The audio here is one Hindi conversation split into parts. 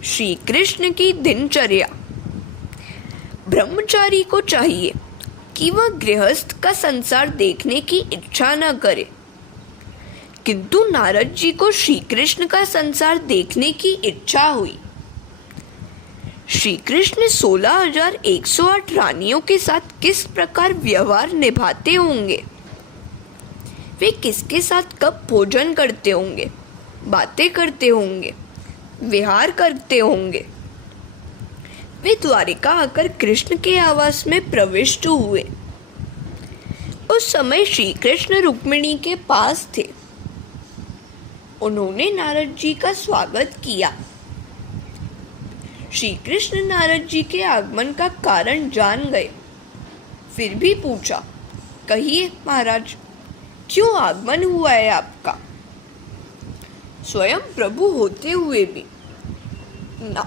श्री कृष्ण की दिनचर्या। ब्रह्मचारी को चाहिए कि वह गृहस्थ का संसार देखने की इच्छा न करे, किंतु नारद जी को श्री कृष्ण का संसार देखने की इच्छा हुई। श्री कृष्ण 16,108 रानियों के साथ किस प्रकार व्यवहार निभाते होंगे, वे किसके साथ कब भोजन करते होंगे, बातें करते होंगे, विहार करते होंगे। वे द्वारिका आकर कृष्ण के आवास में प्रविष्ट हुए। उस समय श्री कृष्ण रुक्मिणी के पास थे। उन्होंने नारद जी का स्वागत किया। श्री कृष्ण नारद जी के आगमन का कारण जान गए, फिर भी पूछा, कहिए महाराज, क्यों आगमन हुआ है आपका? स्वयं प्रभु होते हुए भी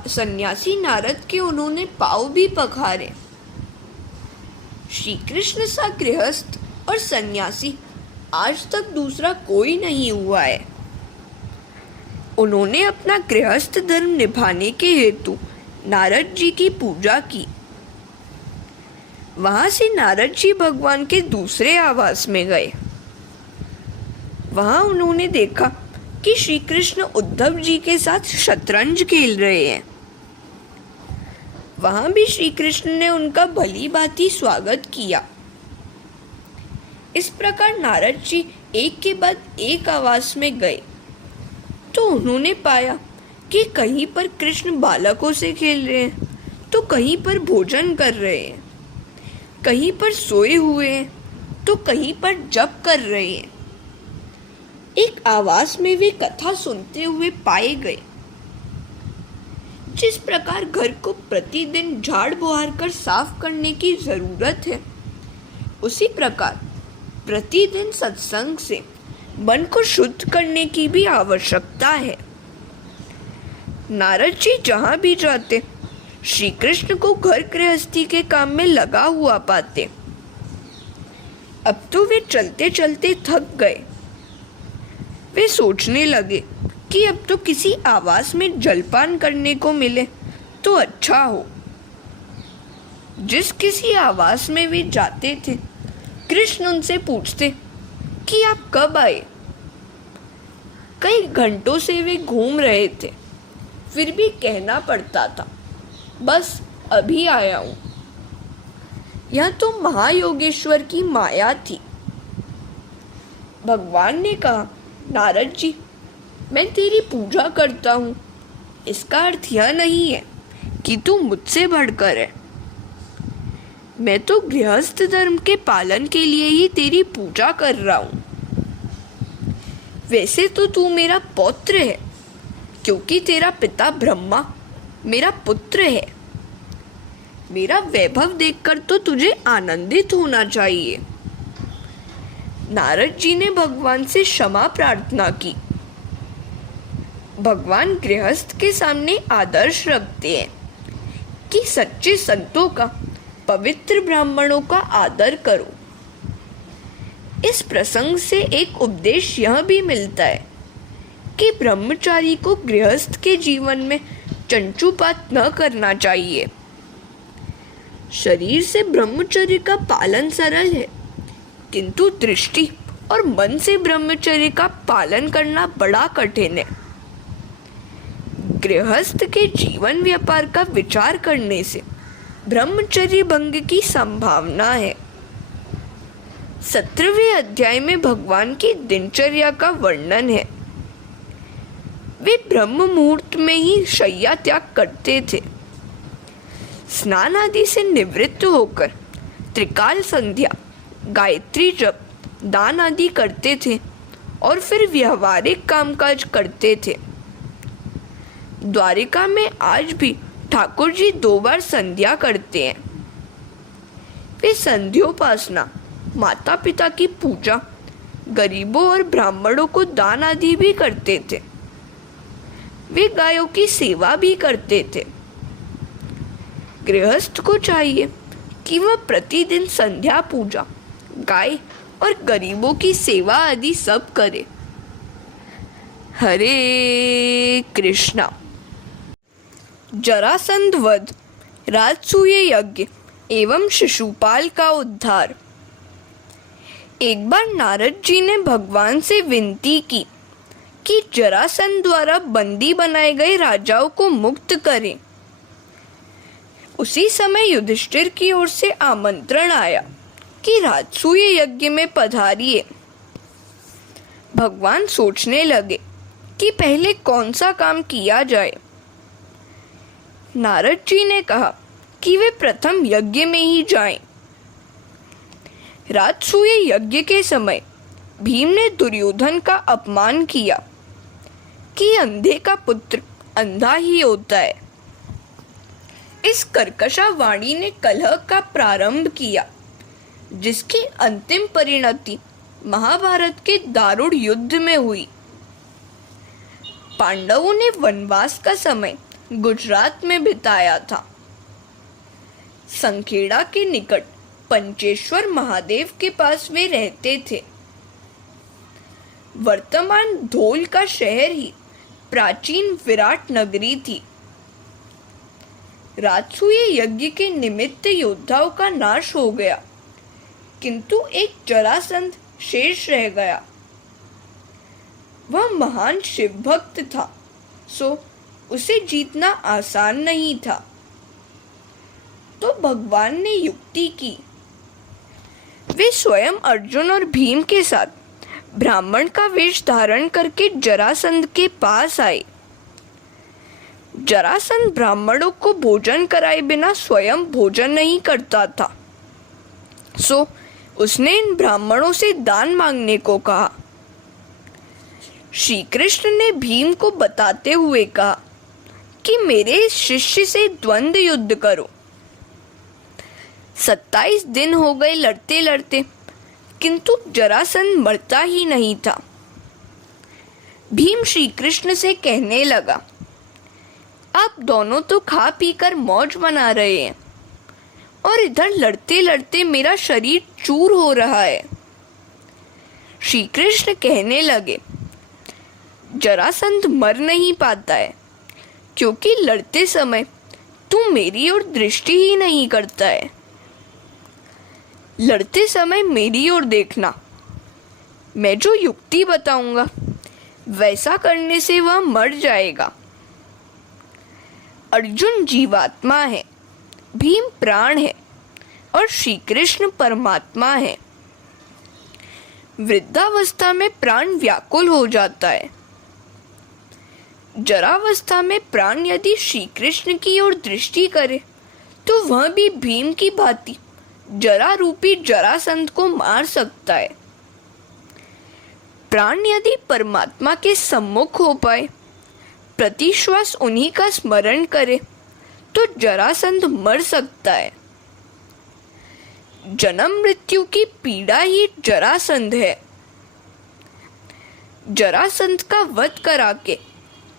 सन्यासी नारद के उन्होंने पाँव भी पखारे। श्री कृष्ण सा गृहस्थ और सन्यासी आज तक दूसरा कोई नहीं हुआ है। उन्होंने अपना गृहस्थ धर्म निभाने के हेतु नारद जी की पूजा की। वहां से नारद जी भगवान के दूसरे आवास में गए। वहां उन्होंने देखा कि श्री कृष्ण उद्धव जी के साथ शतरंज खेल रहे हैं। वहां भी श्री कृष्ण ने उनका भली भांति स्वागत किया। इस प्रकार नारद जी एक के बाद एक आवास में गए तो उन्होंने पाया कि कहीं पर कृष्ण बालकों से खेल रहे हैं, तो कहीं पर भोजन कर रहे हैं, कहीं पर सोए हुए हैं, तो कहीं पर जप कर रहे हैं। एक आवास में वे कथा सुनते हुए पाए गए। जिस प्रकार घर को प्रतिदिन झाड़ बुहार कर साफ करने की जरूरत है, उसी प्रकार प्रतिदिन सत्संग से मन को शुद्ध करने की भी आवश्यकता है। नारद जी जहां भी जाते, श्री कृष्ण को घर गृहस्थी के काम में लगा हुआ पाते। अब तो वे चलते चलते थक गए। वे सोचने लगे कि अब तो किसी आवास में जलपान करने को मिले तो अच्छा हो। जिस किसी आवास में वे जाते थे, कृष्ण उनसे पूछते कि आप कब आए। कई घंटों से वे घूम रहे थे, फिर भी कहना पड़ता था, बस अभी आया हूं। यह तो महायोगेश्वर की माया थी। भगवान ने कहा, नारद जी, मैं तेरी पूजा करता हूँ, इसका अर्थ यह नहीं है कि तू मुझसे बढ़कर है। मैं तो गृहस्थ धर्म के पालन के लिए ही तेरी पूजा कर रहा हूँ। वैसे तो तू मेरा पौत्र है, क्योंकि तेरा पिता ब्रह्मा मेरा पुत्र है। मेरा वैभव देखकर तो तुझे आनंदित होना चाहिए। नारद जी ने भगवान से क्षमा प्रार्थना की। भगवान गृहस्थ के सामने आदर्श रखते हैं कि सच्चे संतों का, पवित्र ब्राह्मणों का आदर करो। इस प्रसंग से एक उपदेश यह भी मिलता है कि ब्रह्मचारी को गृहस्थ के जीवन में चंचुपात न करना चाहिए। शरीर से ब्रह्मचर्य का पालन सरल है, किंतु दृष्टि और मन से ब्रह्मचर्य का पालन करना बड़ा कठिन है। गृहस्थ के जीवन व्यापार का विचार करने से ब्रह्मचर्य भंग की संभावना है। 17वें अध्याय में भगवान की दिनचर्या का वर्णन है। वे ब्रह्म मुहूर्त में ही शय्या त्याग करते थे। स्नान आदि से निवृत्त होकर त्रिकाल संध्या, गायत्री जप, दान आदि करते थे और फिर व्यवहारिक कामकाज करते थे। द्वारिका में आज भी ठाकुर जी 2 बार संध्या करते हैं। वे संध्योपासना, माता पिता की पूजा, गरीबों और ब्राह्मणों को दान आदि भी करते थे। वे गायों की सेवा भी करते थे। गृहस्थ को चाहिए कि वह प्रतिदिन संध्या पूजा, गाय और गरीबों की सेवा आदि सब करे। हरे कृष्णा। जरासंध वध, राजसूय यज्ञ एवं शिशुपाल का उद्धार। एक बार नारद जी ने भगवान से विनती की कि जरासंध द्वारा बंदी बनाए गए राजाओं को मुक्त करें। उसी समय युधिष्ठिर की ओर से आमंत्रण आया कि राजसूय यज्ञ में पधारिए। भगवान सोचने लगे कि पहले कौन सा काम किया जाए। नारद जी ने कहा कि वे प्रथम यज्ञ में ही जाएं। राजसूय यज्ञ के समय भीम ने दुर्योधन का अपमान किया कि अंधे का पुत्र अंधा ही होता है। इस कर्कशा वाणी ने कलह का प्रारंभ किया, जिसकी अंतिम परिणति महाभारत के दारुण युद्ध में हुई। पांडवों ने वनवास का समय गुजरात में बिताया था। संखेड़ा के निकट पंचेश्वर महादेव के पास वे रहते थे। वर्तमान धौल का शहर ही प्राचीन विराट नगरी थी। राजसूय यज्ञ के निमित्त योद्धाओं का नाश हो गया, किंतु एक जरासंध शेष रह गया। वह महान शिव भक्त था, सो उसे जीतना आसान नहीं था। तो भगवान ने युक्ति की। वे स्वयं अर्जुन और भीम के साथ ब्राह्मण का वेश धारण करके जरासंध के पास आए। जरासंध ब्राह्मणों को भोजन कराए बिना स्वयं भोजन नहीं करता था, सो उसने इन ब्राह्मणों से दान मांगने को कहा। श्री कृष्ण ने भीम को बताते हुए कहा कि मेरे शिष्य से द्वंद्व युद्ध करो। 27 दिन हो गए लड़ते लड़ते, किंतु जरासंध मरता ही नहीं था। भीम श्री कृष्ण से कहने लगा, आप दोनों तो खा पी कर मौज मना रहे हैं और इधर लड़ते लड़ते मेरा शरीर चूर हो रहा है। श्री कृष्ण कहने लगे, जरासंध मर नहीं पाता है क्योंकि लड़ते समय तू मेरी ओर दृष्टि ही नहीं करता है। लड़ते समय मेरी ओर देखना, मैं जो युक्ति बताऊंगा वैसा करने से वह मर जाएगा। अर्जुन जीवात्मा है, भीम प्राण है और श्री कृष्ण परमात्मा है। वृद्धावस्था में प्राण व्याकुल हो जाता है। जरावस्था में प्राण यदि श्री कृष्ण की ओर दृष्टि करे तो वह भी भीम की भांति जरा रूपी जरासंध को मार सकता है। प्राण यदि परमात्मा के सम्मुख हो पाए, प्रतिश्वास उन्हीं का स्मरण करे, तो जरासंध मर सकता है। जन्म मृत्यु की पीड़ा ही जरासंध है। जरासंध का वध करा के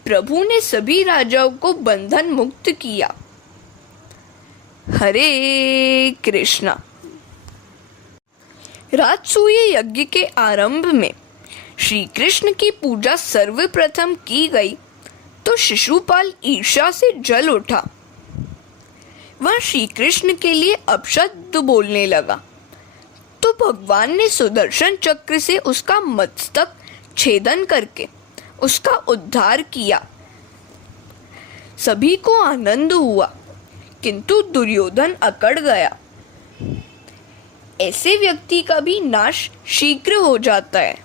प्रभु ने सभी राजाओं को बंधन मुक्त किया। हरे कृष्णा। राजसूय यज्ञ के आरंभ में श्री कृष्ण की पूजा सर्वप्रथम की गई तो शिशुपाल ईर्ष्या से जल उठा। वह श्री कृष्ण के लिए अपशब्द बोलने लगा, तो भगवान ने सुदर्शन चक्र से उसका मस्तक छेदन करके उसका उद्धार किया। सभी को आनंद हुआ, किंतु दुर्योधन अकड़ गया। ऐसे व्यक्ति का भी नाश शीघ्र हो जाता है।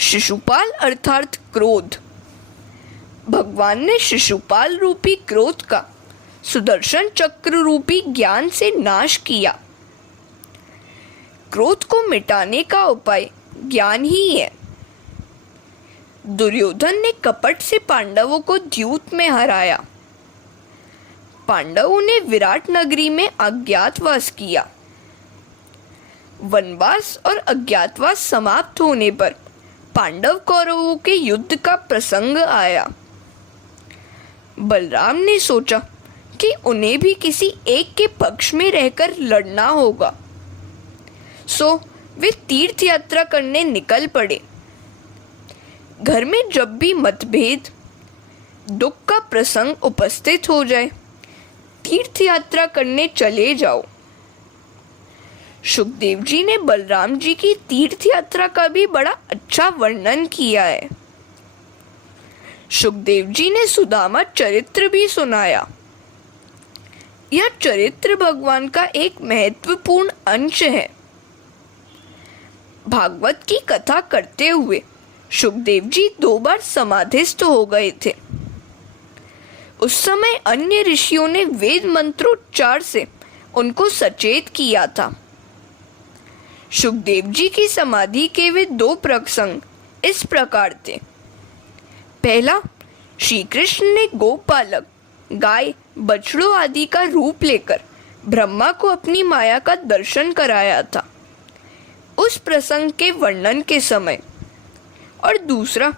शिशुपाल अर्थात क्रोध। भगवान ने शिशुपाल रूपी क्रोध का सुदर्शन चक्र रूपी ज्ञान से नाश किया। क्रोध को मिटाने का उपाय ज्ञान ही है। दुर्योधन ने कपट से पांडवों को द्यूत में हराया। पांडवों ने विराट नगरी में अज्ञातवास किया। वनवास और अज्ञातवास समाप्त होने पर पांडव कौरवों के युद्ध का प्रसंग आया। बलराम ने सोचा कि उन्हें भी किसी एक के पक्ष में रहकर लड़ना होगा, सो वे तीर्थ यात्रा करने निकल पड़े। घर में जब भी मतभेद, दुख का प्रसंग उपस्थित हो जाए, तीर्थ यात्रा करने चले जाओ। सुखदेव जी ने बलराम जी की तीर्थ यात्रा का भी बड़ा अच्छा वर्णन किया है। सुखदेव जी ने सुदामा चरित्र भी सुनाया। यह चरित्र भगवान का एक महत्वपूर्ण अंश है। भागवत की कथा करते हुए सुखदेव जी 2 बार समाधिस्थ हो गए थे। उस समय अन्य ऋषियों ने वेद मंत्रोच्चार से उनको सचेत किया था। सुखदेव जी की समाधि के वे 2 प्रसंग इस प्रकार थे। पहला, श्री कृष्ण ने गोपालक, गाय, बछड़ों आदि का रूप लेकर ब्रह्मा को अपनी माया का दर्शन कराया था, उस प्रसंग के वर्णन के समय। और दूसरा,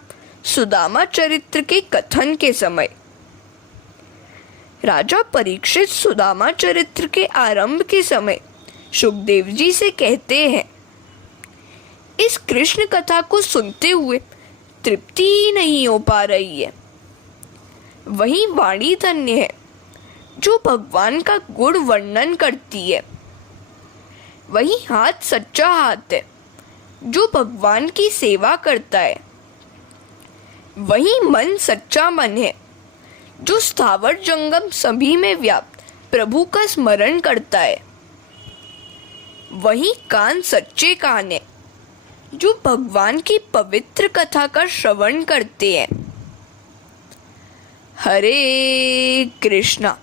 सुदामा चरित्र के कथन के समय। राजा परीक्षित सुदामा चरित्र के आरंभ के समय सुखदेव जी से कहते हैं, इस कृष्ण कथा को सुनते हुए तृप्ति ही नहीं हो पा रही है। वही वाणी धन्य है जो भगवान का गुण वर्णन करती है। वही हाथ सच्चा हाथ है जो भगवान की सेवा करता है। वही मन सच्चा मन है जो स्थावर जंगम सभी में व्याप्त प्रभु का स्मरण करता है। वही कान सच्चे कान है जो भगवान की पवित्र कथा का श्रवण करते हैं। हरे कृष्णा।